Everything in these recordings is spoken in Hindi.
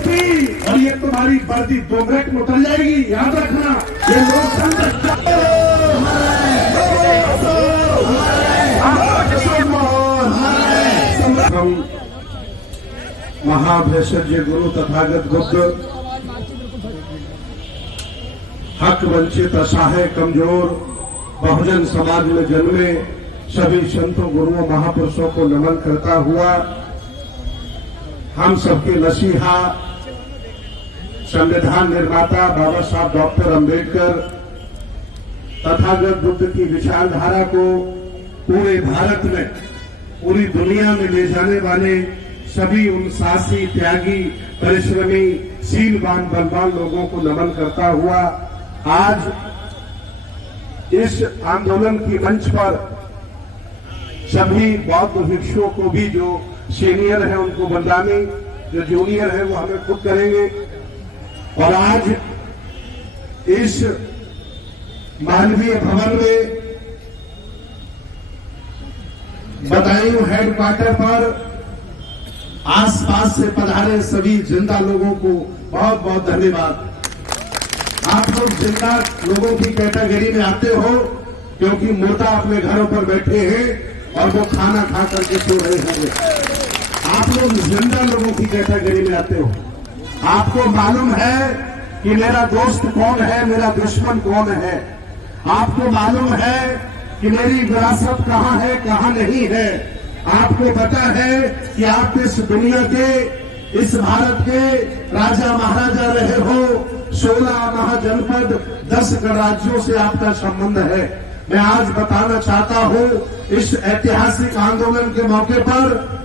टोपी और ये तुम्हारी वर्दी 2 मिनट में उतर जाएगी, याद रखना। ये लोकतंत्र महाभेषज गुरु तथागत बुद्ध हक वंचित असहाय कमजोर बहुजन समाज में जन्मे सभी संतों गुरुओं महापुरुषों को नमन करता हुआ हम सबके मसीहा संविधान निर्माता बाबा साहब डॉक्टर अंबेडकर तथागत बुद्ध की विचारधारा को पूरे भारत में पूरी दुनिया में ले जाने वाले सभी उन साहसी त्यागी परिश्रमी शीलवान बलवान लोगों को नमन करता हुआ आज इस आंदोलन की मंच पर सभी बौद्ध भिक्षुओं को भी, जो सीनियर है उनको बंदानी, जो जूनियर है वो हमें खुद करेंगे। और आज इस मानवीय भवन में बदायूं हेडक्वार्टर पर आसपास से पधारे सभी जिंदा लोगों को बहुत बहुत धन्यवाद। आप लोग जिंदा लोगों की कैटेगरी में आते हो क्योंकि मुर्दा अपने घरों पर बैठे हैं और वो खाना खा करके सो रहे होंगे। आप लोग जिंदा लोगों की कैटेगरी में आते हो। आपको मालूम है कि मेरा दोस्त कौन है, मेरा दुश्मन कौन है। आपको मालूम है कि मेरी विरासत कहां है, कहां नहीं है। आपको पता है कि आप इस दुनिया के, इस भारत के राजा महाराजा रहे हो। 16 महाजनपद 10 गणराज्यों से आपका संबंध है। मैं आज बताना चाहता हूं इस ऐतिहासिक आंदोलन के मौके पर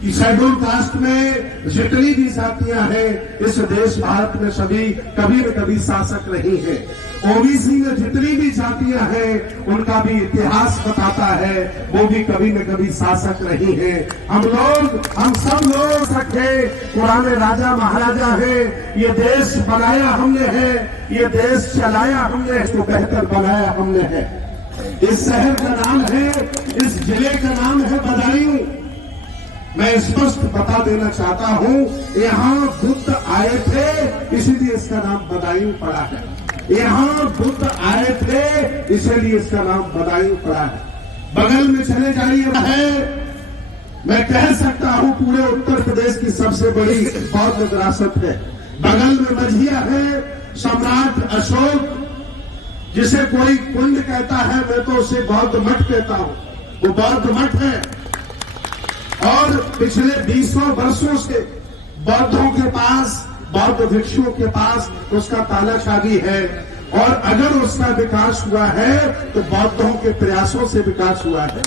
कि शेड्यूल कास्ट में जितनी भी जातियां हैं इस देश भारत में सभी कभी न कभी शासक रही हैं। ओबीसी में जितनी भी जातियां हैं उनका भी इतिहास बताता है, वो भी कभी न कभी शासक रही हैं। हम सब लोग सके पुराने राजा महाराजा हैं। ये देश बनाया हमने है, ये देश चलाया हमने, इसको बेहतर बनाया हमने है। इस शहर का नाम है, इस जिले का नाम है बदायूं। मैं स्पष्ट बता देना चाहता हूं, यहाँ बुद्ध आए थे इसीलिए इसका नाम बदायूं पड़ा है। यहाँ बुद्ध आए थे इसलिए इसका नाम बदायूं पड़ा है। बगल में चले जाइए है, मैं कह सकता हूं पूरे उत्तर प्रदेश की सबसे बड़ी बौद्ध विरासत है। बगल में मझिया है, सम्राट अशोक जिसे कोई कुंड कहता है, मैं तो उसे बौद्ध मठ कहता हूं, वो बौद्ध मठ है। और पिछले 200 वर्षों से बौद्धों के पास, बौद्ध भिक्षुओं के पास उसका ताला चाबी है। और अगर उसका विकास हुआ है तो बौद्धों के प्रयासों से विकास हुआ है।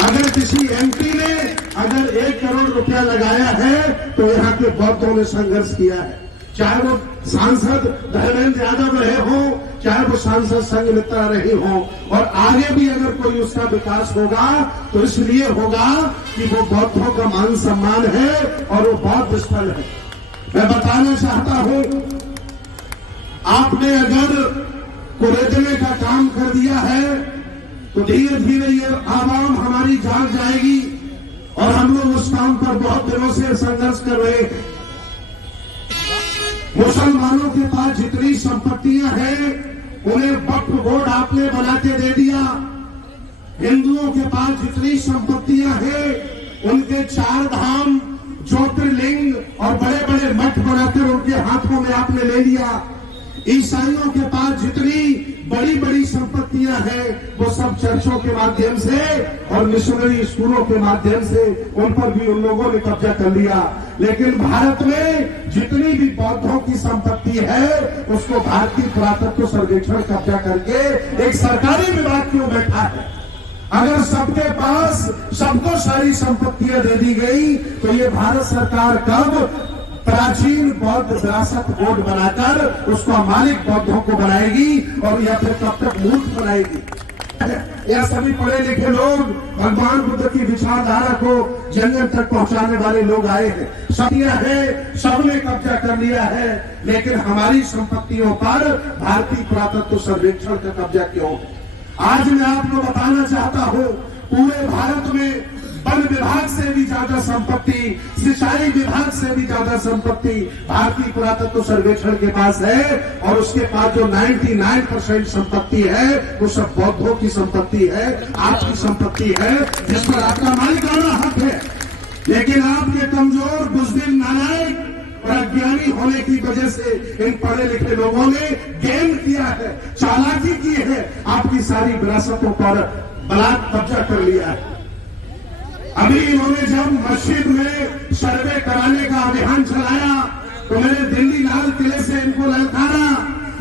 अगर किसी एमपी ने अगर 1 करोड़ रुपया लगाया है तो यहाँ के बौद्धों ने संघर्ष किया है। चाहे वो सांसद धर्मेंद्र यादव रहे हो, चाहे वो सांसद संघ मित्रा रही हो। और आगे भी अगर कोई उसका विकास होगा तो इसलिए होगा कि वो बौद्धों का मान सम्मान है और वो बौद्ध स्थल है। मैं बताना चाहता हूं, आपने अगर कुरेदने का काम कर दिया है तो धीरे धीरे ये आवाम हमारी जाग जाएगी। और हम लोग उस काम पर बहुत दिनों से संघर्ष कर रहे हैं। मुसलमानों के पास जितनी संपत्तियां हैं उन्हें वक्फ बोर्ड आपने बना के दे दिया। हिंदुओं के पास जितनी संपत्तियां हैं उनके 4 धाम, ज्योतिर्लिंग और बड़े बड़े मठ बनाकर उनके हाथों में आपने ले लिया। ईसाइयों के पास जितनी बड़ी बड़ी संपत्तियां हैं वो सब चर्चों के माध्यम से और मिशनरी स्कूलों के माध्यम से उन पर भी उन लोगों ने कब्जा कर लिया। लेकिन भारत में जितनी भी बौद्धों की संपत्ति है उसको भारतीय पुरातत्व सर्वेक्षण कब्जा करके एक सरकारी विभाग क्यों बैठा है। अगर सबके पास सबको सारी संपत्तियां दे दी गई तो ये भारत सरकार कब प्राचीन बौद्ध विरासत बोर्ड बनाकर उसका मालिक बौद्धों को बनाएगी और या फिर कब तक मूर्ख बनाएगी। यह सभी पढ़े लिखे लोग भगवान बुद्ध की विचारधारा को जंगल तक पहुंचाने वाले लोग आए हैं। सतिया है, सबने कब्जा कर लिया है, लेकिन हमारी संपत्तियों पर भारतीय पुरातत्व सर्वेक्षण का कब्जा क्यों है। आज मैं आपको बताना चाहता हूं, पूरे भारत में वन विभाग से भी ज्यादा संपत्ति, सिंचाई विभाग से भी ज्यादा संपत्ति भारतीय पुरातत्व सर्वेक्षण के पास है। और उसके पास जो 99% संपत्ति है वो सब बौद्धों की संपत्ति है, आपकी संपत्ति है, जिस पर आपका मालिकाना हक है। लेकिन आपके कमजोर, बुज़दिल, नालायक और अज्ञानी होने की वजह से इन पढ़े लिखे लोगों ने गेम किया है, चालाकी की है, आपकी सारी विरासतों पर बलात् कब्जा कर लिया है। अभी इन्होंने जब मस्जिद में सर्वे कराने का अभियान चलाया तो मैंने दिल्ली लाल किले से इनको ललकारा,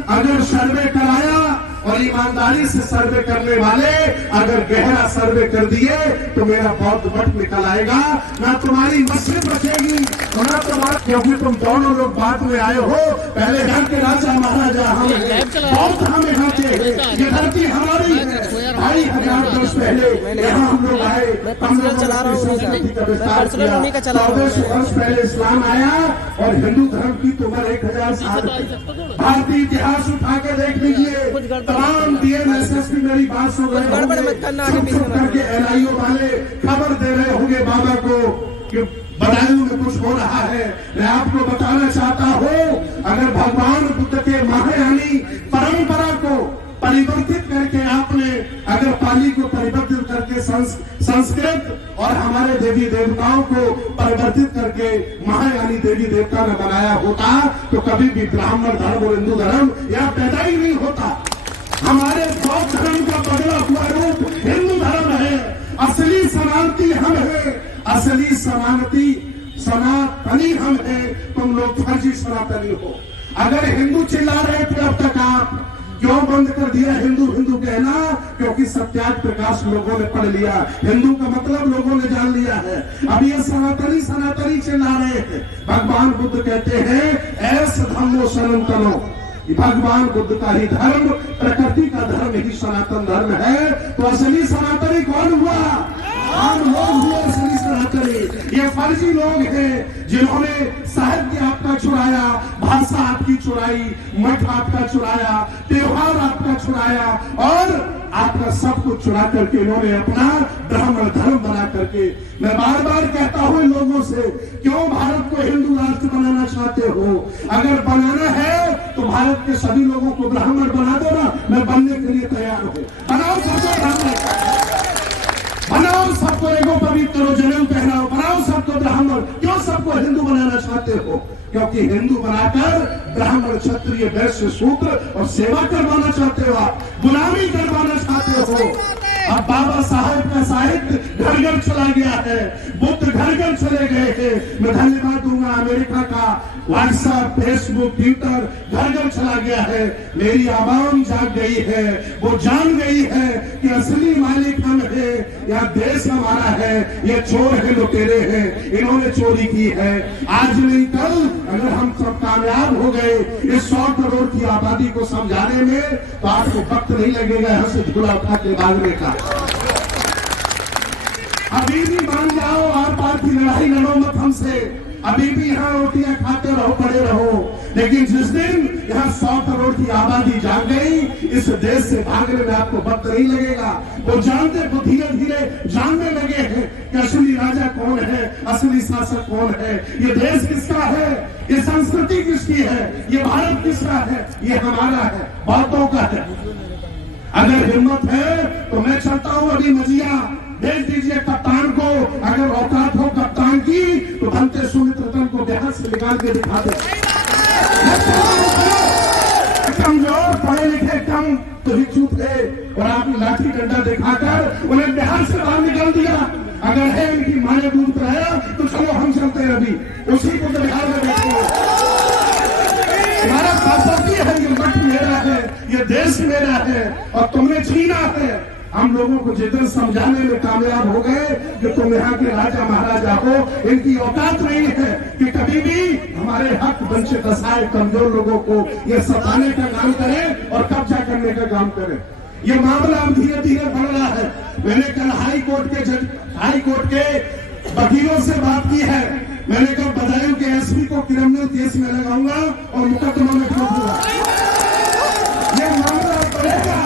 अगर सर्वे कराया और ईमानदारी से सर्वे करने वाले अगर गहरा सर्वे कर दिए तो मेरा बौद्ध मठ निकल आएगा, ना तुम्हारी मस्जिद बचेगी और ना तुम्हारा, क्योंकि तुम दोनों लोग बाद में आए हो। पहले यहाँ के राजा महाराजा हम बौद्ध हम यहाँ के, ये धरती हमारी है। 2500 वर्ष पहले यहाँ हम लोग आए, हम लोगों ने संस्कृति का विस्तार किया। 1400 वर्ष पहले इस्लाम आया और हिंदू धर्म की तो उम्र 1000 साल। भारतीय इतिहास उठा के देख लीजिए, तमाम डीएमएसएसपी मेरी बात सुन रहे होंगे, चुप करके एलआईओ वाले खबर दे रहे होंगे बाबा को कि बदायूं में कुछ हो रहा है। मैं आपको बताना चाहता हूँ, अगर भगवान बुद्ध के महायानी परंपरा को परिवर्तित करके आपने अगर पाली को परिवर्तित करके संस्कृत और हमारे देवी देवताओं को परिवर्तित करके महायानी देवी देवता ने बनाया होता तो कभी भी ब्राह्मण धर्म और हिंदू धर्म यहाँ पैदा ही नहीं होता। हमारे बौद्ध धर्म का बदला हुआ रूप हिंदू धर्म है। असली समानती हम है, असली सनातनी हम है, तुम लोग फर्जी सनातनी हो। अगर हिंदू चिल्ला रहे थे अब तक आप क्यों बंद कर दिया हिंदू हिंदू कहना? क्योंकि सत्याग्रह प्रकाश लोगों ने पढ़ लिया, हिंदू का मतलब लोगों ने जान लिया है। अब ये सनातनी सनातनी चिल्ला रहे हैं। भगवान बुद्ध कहते हैं ऐस धर्मो सनातनो, भगवान बुद्ध का ही धर्म, प्रकृति का धर्म ही सनातन धर्म है। तो असली सनातनी कौन हुआ? हम लोग हुए असली सनातनी। ये फर्जी लोग हैं जिन्होंने साहित्य आपका चुराया, भाषा आपकी चुराई, मठ आपका चुराया, त्योहार आपका चुराया और आपका सब कुछ चुरा करके इन्होंने अपना ब्राह्मण धर्म बना करके। मैं बार बार कहता हूं लोगों से, क्यों भारत को हिंदू राष्ट्र बनाना चाहते हो? अगर बनाना है तो भारत के सभी लोगों को ब्राह्मण बना दो ना, मैं बनने के लिए तैयार हूं। बनाओ सबको ब्राह्मण, बनाओ सबको एगो पवित्र जनेऊ पहनाओ, बनाओ सबको ब्राह्मण। क्यों सबको हिंदू बनाना चाहते हो? क्योंकि हिंदू बनाकर ब्राह्मण क्षत्रिय वैश्य शूद्र और सेवा करवाना चाहते हो, आप गुलामी करवाना चाहते हो। अब बाबा साहेब का साहित्य घर घर चला गया है, बुद्ध घर घर चले गए हैं। मैं धन्यवाद दूंगा अमेरिका का, व्हाट्सएप, फेसबुक, ट्विटर घर घर चला गया है। मेरी आवाम जाग गई है, वो जान गई है कि असली मालिक हम है, यह देश हमारा है, ये चोर है, लुटेरे हैं, इन्होंने चोरी की है। आज नहीं कल अगर हम सब कामयाब हो गए इस 100 करोड़ की आबादी को समझाने में तो आपको वक्त नहीं लगेगा यहाँ से झूला उठा के भागने का। अभी भी मान जाओ, आप पार की लड़ाई लड़ो मत हमसे, अभी भी यहाँ रोटियां खाते रहो, पड़े रहो। लेकिन जिस दिन यहाँ 100 करोड़ की आबादी जाग गई, इस देश से भागने में आपको वक्त नहीं लगेगा। वो जानते, वो धीरे धीरे जानने लगे हैं कि असली राजा कौन है, असली शासक कौन है, ये देश किसका है, ये संस्कृति किसकी है, ये भारत किसका है, ये हमारा है, बौद्धों का है। अगर हिम्मत है तो मैं चलता हूं अभी मजिया, भेज दीजिए कप्तान को। अगर औकात हो कप्तान की तो बनते सुमित्रतन को बिहार से निकाल के दिखा दे। कमजोर, पढ़े लिखे कम तो हिचूत है और आपने लाठी डंडा दिखाकर उन्हें बिहार से बाहर निकाल दिया। अगर है इनकी माने दूध कराया तो चलो हम चलते हैं अभी, उसी को तो बिहार में देखो। हमारा संपत्ति है, ये मठ मेरा है, ये देश मेरा है और तुमने छीना है। हम लोगों को जितना समझाने में कामयाब हो गए कि तुम यहाँ के राजा महाराजा हो, इनकी औकात नहीं है कि कभी भी हमारे हक वंचित असहाय कमजोर लोगों को ये सताने का काम करें और कब्जा करने का काम करें। ये मामला अब धीरे धीरे बढ़ रहा है। मैंने कल हाई कोर्ट के वकीलों से बात की है। मैंने कहा बदायूं के एसपी को क्रिमिनल केस में लगाऊंगा और मुकदमा में ठोकूंगा। ये मामला बढ़ेगा,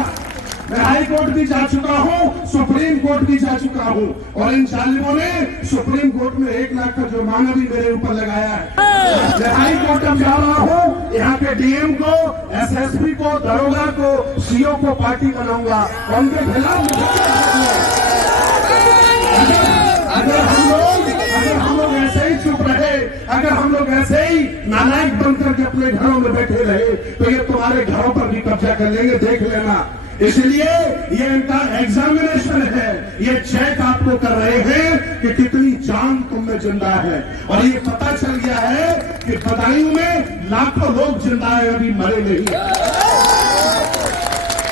मैं हाई कोर्ट भी जा चुका हूँ, सुप्रीम कोर्ट भी जा चुका हूँ, और इन जालिमों ने सुप्रीम कोर्ट में 1 लाख का जुर्माना भी मेरे ऊपर लगाया है। मैं हाई कोर्ट अब जा रहा हूँ, यहाँ के डीएम को, एसएसपी को, दरोगा को, सीओ को पार्टी बनाऊंगा, उनके खिलाफ अगर हम लोग ऐसे ही चुप रहे, अगर हम लोग ऐसे ही नालायक बनकर के अपने घरों में बैठे रहे, तो ये तुम्हारे घरों पर भी कब्जा कर लेंगे, देख लेना। इसलिए ये इनका एग्जामिनेशन है, ये चेक आपको कर रहे हैं कि कितनी जान तुम में जिंदा है। और ये पता चल गया है कि बदायूं में लाखों लोग जिंदा है, अभी मरे नहीं।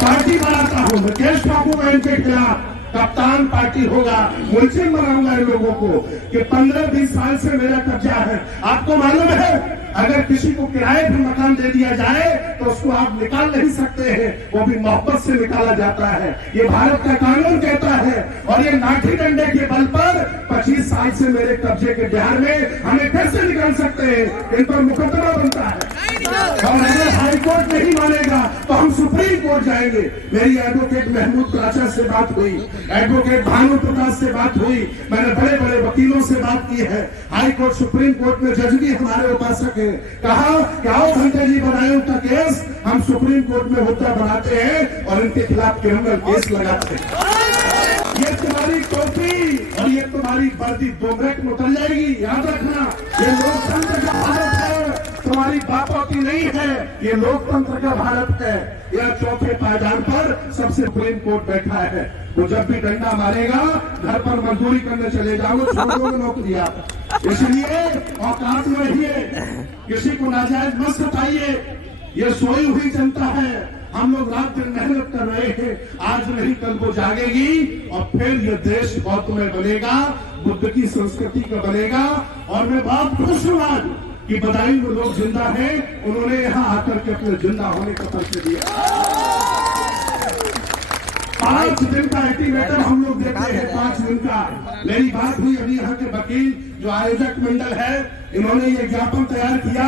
पार्टी बनाता हूं, मुकेश बाबू मैं इनके खिलाफ कप्तान पार्टी होगा, मुल्जिम बनाऊंगा इन लोगों को कि 15-20 साल से मेरा कब्जा है। आपको मालूम है, अगर किसी को किराए पर मकान दे दिया जाए तो उसको आप निकाल नहीं सकते हैं, वो भी मोहब्बत से निकाला जाता है। ये भारत का कानून कहता है। और ये लाठी डंडे के बल पर 25 साल से मेरे कब्जे के बिहार में हमें कैसे निकाल सकते हैं? इन पर मुकदमा बनता है। और अगर हाई कोर्ट नहीं मानेगा तो हम सुप्रीम कोर्ट जाएंगे। मेरी एडवोकेट महमूद प्राचा से बात हुई, एडवोकेट भानु प्रकाश से बात हुई, मैंने बड़े बड़े वकीलों से बात की है। हाई कोर्ट, सुप्रीम कोर्ट में जज भी हमारे उपासक है। कहा कि आओ घंटे जी बदायूं का केस हम सुप्रीम कोर्ट में मुद्दा बनाते हैं और इनके खिलाफ क्रिमिनल केस लगाते हैं। ये तुम्हारी टोपी और ये तुम्हारी वर्दी 2 मिनट में उतर जाएगी, याद रखना। ये लोकतंत्र का भारत है, तुम्हारी बापौती नहीं है, ये लोकतंत्र का भारत है। यह चौथे पायदान पर सबसे सुप्रीम कोर्ट बैठा है। वो जब भी डंडा मारेगा घर पर मजदूरी करने चले जाओगे, छोड़ दोगे नौकरी आप। इसलिए औकात में रहिए, किसी को नाजायज मत सताइए। ये सोई हुई जनता है, हम लोग रात दिन मेहनत कर रहे हैं, आज नहीं कल वो जागेगी और फिर ये देश गौतमय बनेगा, बुद्ध की संस्कृति का बनेगा। और मैं बहुत खुश हूं आज कि बदायूं में लोग जिंदा हैं, उन्होंने यहाँ आकर के अपने जिंदा होने का परिचय दिया। 5 दिन का अल्टीमेटम हम लोग देते हैं, 5 दिन का। मेरी बात हुई अभी यहाँ के वकील जो आयोजक मंडल है, इन्होंने ये ज्ञापन तैयार किया,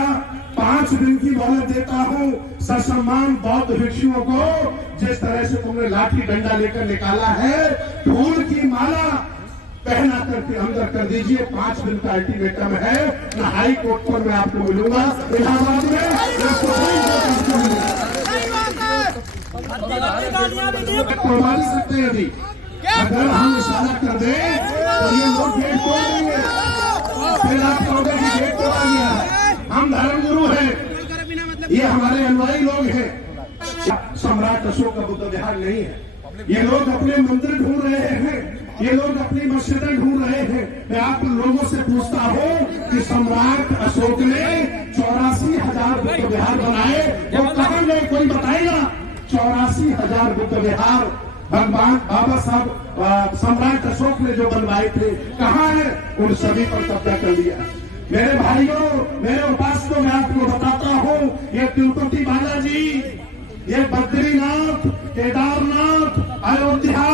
5 दिन की मोहलत देता हूँ ससम्मान बौद्ध भिक्षुओं को। जिस तरह से तुमने लाठी डंडा लेकर निकाला है, फूल की माला पहना करके अंदर कर दीजिए। 5 दिन का अल्टीमेटम है। ना हाई कोर्ट पर मैं आपको मिलूंगा इलाहाबाद में, या सुप्रीम कोर्ट आपको मिलूंगा। करवा नहीं सकते यदि अगर हम इशारा कर दें तो ये लोग गेट खोल देंगे, फिर आप कहोगे कि गेट खोला गया है। हम धर्मगुरु हैं, ये हमारे अनुयायी लोग हैं। सम्राट अशोक का बुद्ध विहार नहीं है। ये लोग अपने मंदिर ढूंढ रहे हैं, ये लोग अपनी मस्जिदें ढूंढ रहे हैं। मैं आप लोगों से पूछता हूँ कि सम्राट अशोक ने 84,000 बुद्ध विहार बनाए, वो कहाँ गए? कोई बताएगा? 84,000 बुद्ध विहार भगवान बाबा साहब सम्राट अशोक ने जो बनवाए थे, कहाँ है? उन सभी पर कब्जा कर लिया। मेरे भाइयों, मेरे उपासकों, मैं आपको बताता हूँ, ये तिरुपति बालाजी, ये बद्रीनाथ, केदारनाथ, अयोध्या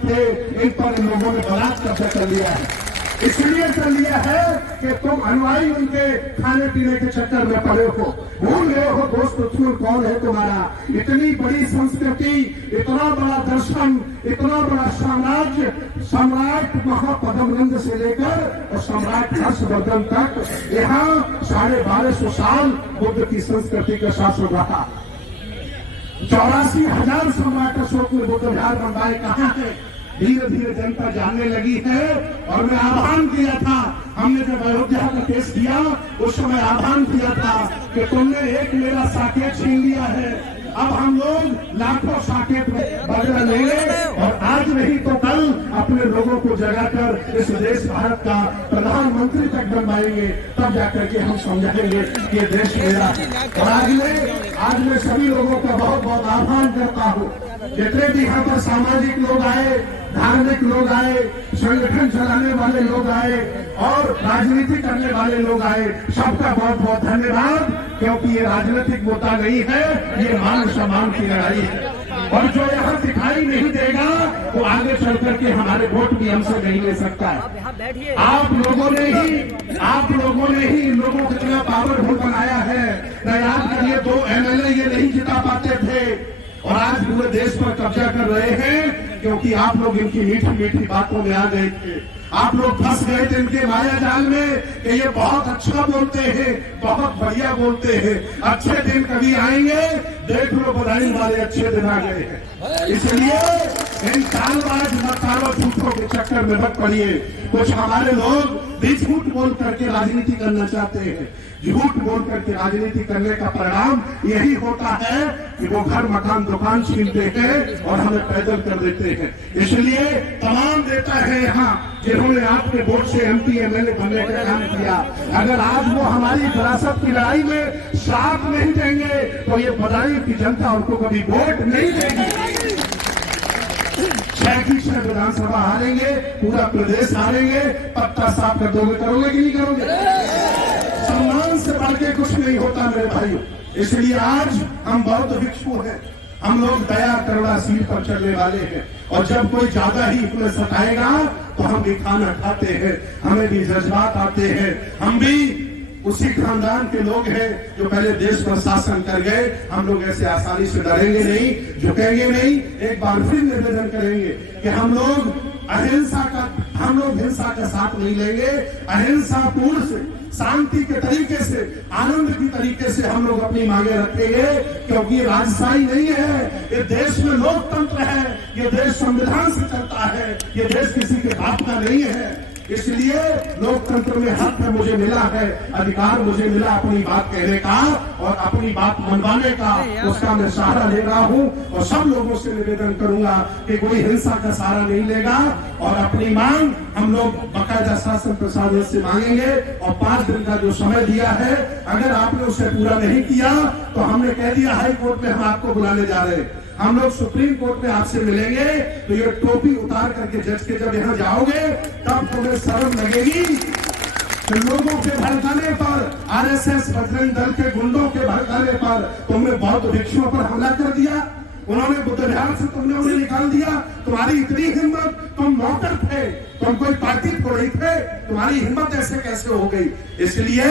थे, इन पर इन लोगों ने बलात् कब्जा कर लिया है। इसलिए कर लिया है कि तुम अनुयायी उनके खाने पीने के चक्कर में पड़े हो, भूल गए हो दोस्त उसूल कौन है तुम्हारा। इतनी बड़ी संस्कृति, इतना बड़ा दर्शन, इतना बड़ा साम्राज्य, सम्राट महापद्मनंद से लेकर और सम्राट हर्षवर्धन तक, यहाँ 1250 साल बुद्ध की संस्कृति का शासन रहा। 84,000 सम्राट अशोक ने बुद्ध विहार बनवाए, कहाँ है? धीरे धीरे जनता जानने लगी है। और मैं आह्वान किया था, हमने जब अयोध्या का केस किया उस समय आह्वान किया था कि तुमने एक मेरा साकेत छीन लिया है, अब हम लोग लाखों साकेत में बदला लेंगे और आज नहीं तो कल अपने लोगों को जगाकर इस देश भारत का प्रधानमंत्री तक बनवाएंगे, तब जाकर के हम समझाएंगे कि ये देश मेरा है। और आज मैं सभी लोगों का बहुत बहुत आह्वान करता हूँ, जितने भी यहाँ पर सामाजिक लोग आए, धार्मिक लोग आए, संगठन चलाने वाले लोग आए और राजनीति करने वाले लोग आए, सबका बहुत बहुत धन्यवाद। क्योंकि ये राजनीतिक मुद्दा नहीं है, ये मान सम्मान की लड़ाई है। और जो यहाँ दिखाई नहीं देगा वो आगे चल करके हमारे वोट भी हमसे नहीं ले सकता है। आप लोगों ने ही इन लोगों को इतना पावरफुल बनाया है। न याद करिए 2 MLA ये नहीं जिता पाते थे और आज पूरे देश पर कब्जा कर रहे हैं क्योंकि आप लोग इनकी मीठी मीठी बातों में आ गए थे। आप लोग फंस गए थे इनके माया जाल में कि ये बहुत अच्छा बोलते हैं, बहुत बढ़िया बोलते हैं, अच्छे दिन कभी आएंगे, देख लो बधाई वाले अच्छे दिन आ गए हैं। इसलिए इन चालबाज मकानों झूठों के चक्कर में मत पड़िए। कुछ हमारे लोग भी झूठ बोल करके राजनीति करना चाहते हैं। झूठ बोल करके राजनीति करने का परिणाम यही होता है कि वो घर मकान दुकान छीनते हैं और हमें पैदल कर देते हैं। इसलिए तमाम नेता है यहाँ जिन्होंने आपके वोट से एमपी एमएलए बनने का काम किया, अगर आज वो हमारी विरासत की लड़ाई में साथ नहीं देंगे तो ये बदायूं की जनता उनको कभी वोट नहीं देगी। 6 की 6 विधानसभा हारेंगे, पूरा प्रदेश हारेंगे, पत्ता साफ कर दोगे, करोगे कि नहीं करोगे? सम्मान से बढ़ के कुछ नहीं होता मेरे भाइयों। इसलिए आज हम बहुत भिक्षु हैं, हम लोग दया करुणा सीट पर चलने वाले हैं और जब कोई ज्यादा ही हमें सताएगा तो हम भी खाना खाते हैं, हमें भी जज्बात आते हैं। हम भी उसी खानदान के लोग हैं जो पहले देश पर शासन कर गए। हम लोग ऐसे आसानी से डरेंगे नहीं, झुकेंगे नहीं। एक बार फिर निवेदन करेंगे कि हम लोग हिंसा का साथ नहीं लेंगे। अहिंसा पूर्ण से, शांति के तरीके से, आनंद की तरीके से हम लोग अपनी मांगे रखेंगे, क्योंकि ये राजशाही नहीं है, ये देश में लोकतंत्र है, ये देश संविधान से चलता है, ये देश किसी के बाप का नहीं है। इसलिए लोकतंत्र में हक मुझे मिला है, अधिकार मुझे मिला अपनी बात कहने का और अपनी बात मनवाने का, उसका मैं सहारा ले रहा हूं। और सब लोगों से निवेदन करूंगा कि कोई हिंसा का सहारा नहीं लेगा और अपनी मांग हम लोग बाकायदा शासन प्रशासन से मांगेंगे। और 5 दिन का जो समय दिया है, अगर आपने उसे पूरा नहीं किया तो हमने कह दिया हाई कोर्ट में हम आपको बुलाने जा रहे हैं। हम लोग सुप्रीम कोर्ट में आपसे मिलेंगे तो ये टोपी उतार करके जज के जब यहाँ जाओगे तब तुम्हें शर्म लगेगी कि लोगों के भड़काने पर, आरएसएस बजरंग दल के गुंडों के भड़काने पर तुमने बौद्ध भिक्षुओं पर हमला कर दिया, उन्होंने बुद्ध विहार से तुमने उन्हें निकाल दिया। तुम्हारी इतनी हिम्मत, तुम नौकर थे, तुम कोई पार्टी थोड़ी थे, तुम्हारी हिम्मत ऐसे कैसे हो गई? इसलिए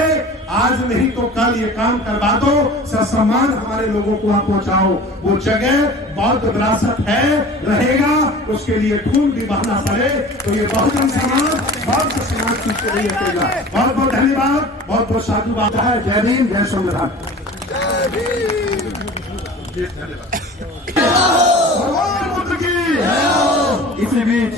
आज नहीं तो कल ये काम करवा दो, ससम्मान हमारे लोगों को आप पहुंचाओ। वो जगह बौद्ध विरासत है, रहेगा, उसके लिए खून भी बहाना पड़े तो ये बहुजन समाज बौद्ध समाज पीछे नहीं हटेगा। बहुत बहुत धन्यवाद, बहुत बहुत साधुवाद है। जय भीम, जय संविधान। भगवान बुद्ध की। इसी बीच